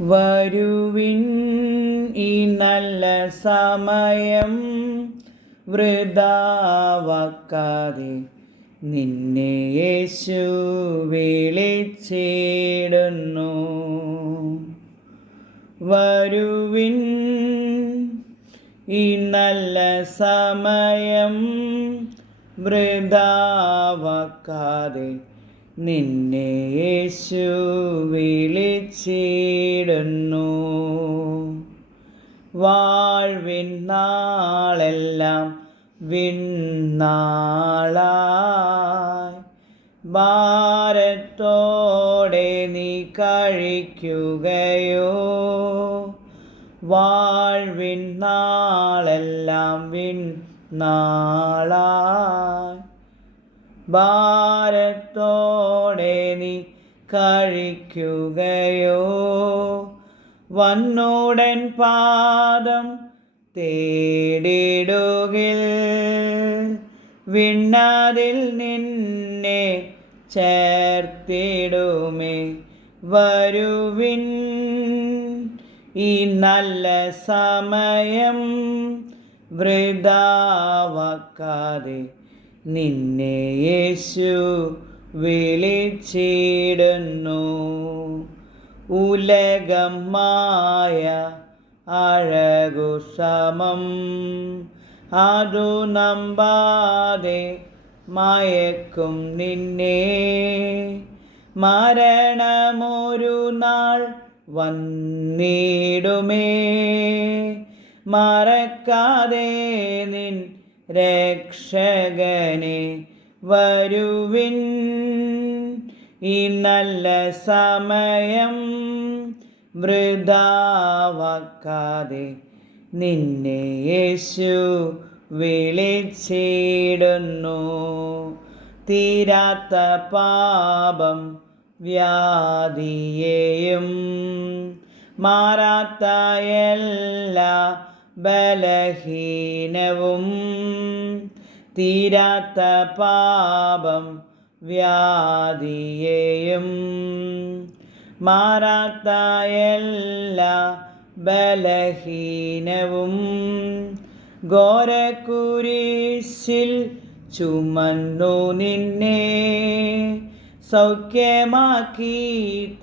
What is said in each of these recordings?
വരുവിൻ ഈ നല്ല സമയം വൃതാവാക്കാതെ നിന്നെ യേശു വിളിച്ചിടുന്നു. വരുവിൻ ഈ നല്ല സമയം വൃതാവാക്കാതെ നിന്നെ യേശു വിളിച്ചിടുന്നു. വാഴ്വിൻ നാളെല്ലാം വിണ്ണാളായി. ഭാരത്തോടെ നീ കഴിക്കുകയോ? വാഴ്വിൻ നാളെല്ലാം വിണ്ണാളായി. ഭാരത്തോടെ നീ കഴിക്കുകയോ? വന്നോടൻ പാദം തേടിടുകിൽ വിണ്ണതിൽ നിന്നെ ചേർത്തിടുമേ. വരുവിൻ ഈ നല്ല സമയം വൃതാവാക്കാതെ നിന്നെ യേശു വിളിച്ചിടുന്നു. ഉലകം മായ അഴകു സമം. അതു നമ്പാതെ മയക്കും നിന്നെ. മരണമൊരു നാൾ വന്നിടുമേ. മറക്കാതെ നിൻ രക്ഷകനെ വരുവിൻ. ഈ നല്ല സമയം വൃതാവാക്കാതെ നിന്നെ യേശു വിളിച്ചിടുന്നു. തീരാത്ത പാപം വ്യാധിയെയും മാറാത്ത എല്ലാ ബലഹീനവും തീരാത്ത പാപം വ്യാധിയെയും മാറാത്ത എല്ലാ ബലഹീനവും ഘോരക്കുരിശിൽ ചുമന്നു നിന്നെ. സൗഖ്യമാക്കി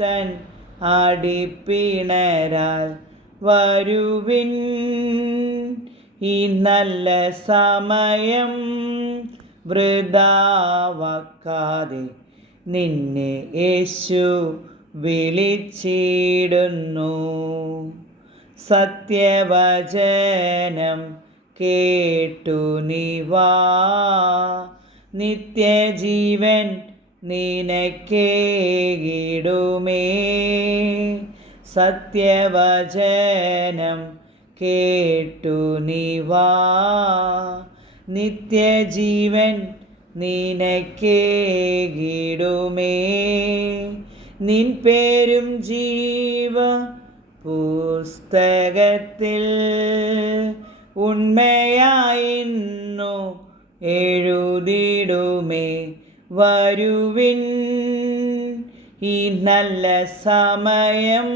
തൻ അടിപ്പിണരാൽ വരുവിൻ ഈ നല്ല സമയം വൃതാവാക്കാതെ നിന്നെ യേശു വിളിച്ചിടുന്നു. സത്യവചനം കേട്ടു നിവാ നിത്യജീവൻ നിനക്കേകിടുമേ സത്യവചനം കേട്ടു നിവാ. നിത്യജീവൻ നിനക്കേകിടുമേ. നിൻ പേരും ജീവ പുസ്തകത്തിൽ ഉണ്മയായിരുന്നു എഴുതിടുമേ. വരുവിൻ ഈ നല്ല സമയം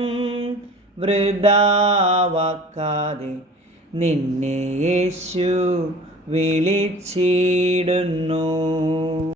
വൃതാവാക്കാതെ നിന്നെ യേശു വിളിച്ചിടുന്നു.